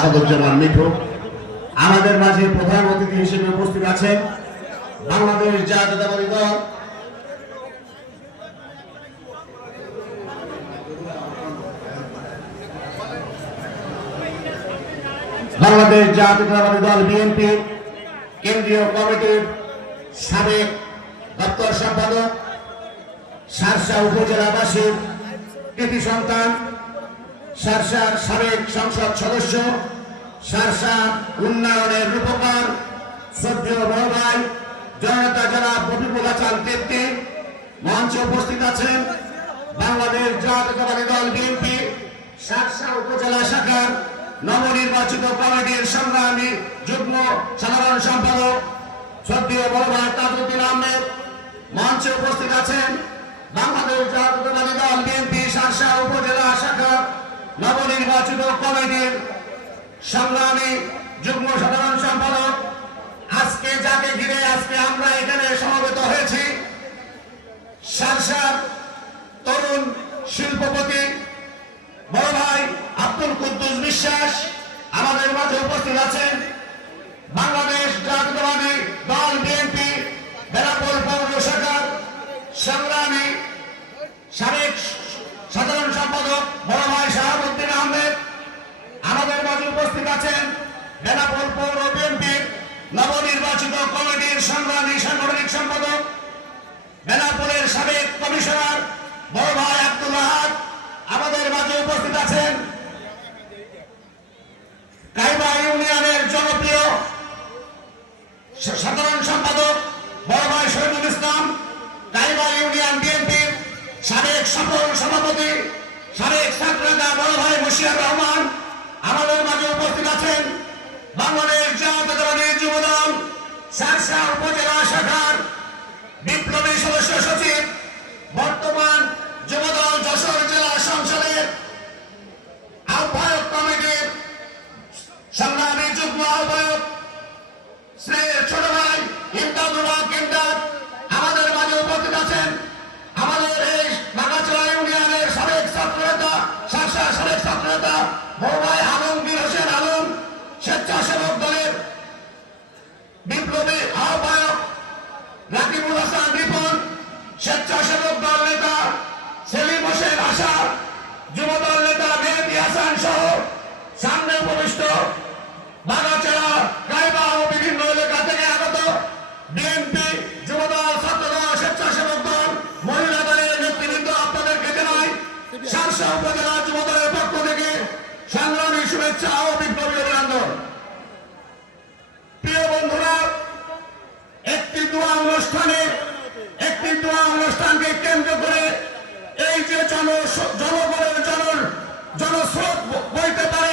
আসাদুজ্জামান মিঠু। আমাদের মাঝে প্রধান অতিথি হিসেবে উপস্থিত আছেন বাংলাদেশ জাতীয়তাবাদী দল বিএনপি কেন্দ্রীয় কমিটির সাবেক দপ্তর সম্পাদক, শার্শা উপজেলাবাসীর কৃতি সন্তান, শার্শার সাবেক সংসদ সদস্য, শার্শা উন্নয়নের রূপকার শ্রদ্ধেয় বড় ভাই জনতা জনাব রফিকুল হাসান তিপ্তি। মঞ্চে উপস্থিত আছেন বাংলাদেশ জাতীয়তাবাদী দল বিএনপি শার্শা উপজেলা শাখার নবনির্বাচিত কমিটির সংগ্রামী যুগ্ম সাধারণ সম্পাদক শ্রদ্ধেয় বড় ভাই তাজউদ্দিন আহমেদ। মঞ্চে উপস্থিত আছেন বাংলাদেশ জাতীয়তাবাদী দল বিএনপি শার্শা উপজেলা শাখার নবনির্বাচিত কমিটির সংগ্রামী যুগ্ম সাধারণ সম্পাদক। আজকে যাকে ঘিরে আজকে আমরা এখানে সমবেত হয়েছি, শার্শার তরুণ শিল্পপতি বড় ভাই আব্দুল কুদ্দুস বিশ্বাস আমাদের মাঝে উপস্থিত আছেন। বাংলাদেশ জাতীয়তাবাদী দল বিএনপি বেনাপোল পৌর শাখার সংগ্রামী সাবেক সাধারণ সম্পাদক বড় ভাই শাহাবুদ্দিন আহমেদ আমাদের মাঝে উপস্থিত আছেন। বেনাপোল পৌর বিএনপির নবনির্বাচিত কমিটির সংগ্রামী সাংগঠনিক সম্পাদক বেনাপোলের সাবেক কমিশনার বড় ভাই আব্দুল আহাদ আমাদের মাঝে উপস্থিত আছেন। কাইবা ইউনিয়নের জনপ্রিয় সাধারণ সম্পাদক বড় ভাই শহীদুল ইসলাম, কাইবা ইউনিয়ন বিএনপির সাবেক সফল সভাপতি সাবেক সাকরাদা বড় ভাই মুশিয়ার রহমান আমাদের মাঝে উপস্থিত আছেন। বাংলাদেশ জাতীয়তাবাদী যুবদল শার্শা উপজেলা শাখার বিপ্লবী সদস্য সচিব, বর্তমান যুবদল যশোর জেলা সংসদের আহ্বায়ক কমিটির সংগ্রামী যুগ্ম আহ্বায়ক শ্রী ছোট ভাই ইমদাদুল হক ইমদাদ আমাদের মাঝে উপস্থিত আছেন। আমাদের এই বাগাচড়া ইউনিয়নের সাবেক ছাত্রনেতা, শার্শা সাবেক ছাত্রনেতা বড় ভাই আলমগীর হোসেন আলম, স্বেচ্ছাসেবক দলের বিপ্লবী আহ্বায়ক রাকিবুল হাসান রিপন, স্বেচ্ছাসেবক দল নেতা সেলিম হোসেন আশা, যুবদল নেতা মেহেদী হাসান সহ সামনে উপবিষ্ট বাগাচড়া, কাইবা ও বিভিন্ন এলাকা থেকে আগত বিএনপি, যুবদল, ছাত্রদল, স্বেচ্ছাসেবক দল, মহিলা দলের নেতৃবৃন্দ আপনাদেরকে জানাই শার্শা উপজেলা যুবদলের পক্ষ থেকে সংগ্রামী শুভেচ্ছা ও বিপ্লবী অভিনন্দন। প্রিয় বন্ধুরা, একটি দোয়া অনুষ্ঠানকে কেন্দ্র করে এই যে জনগণের জনস্রোত বইতে পারে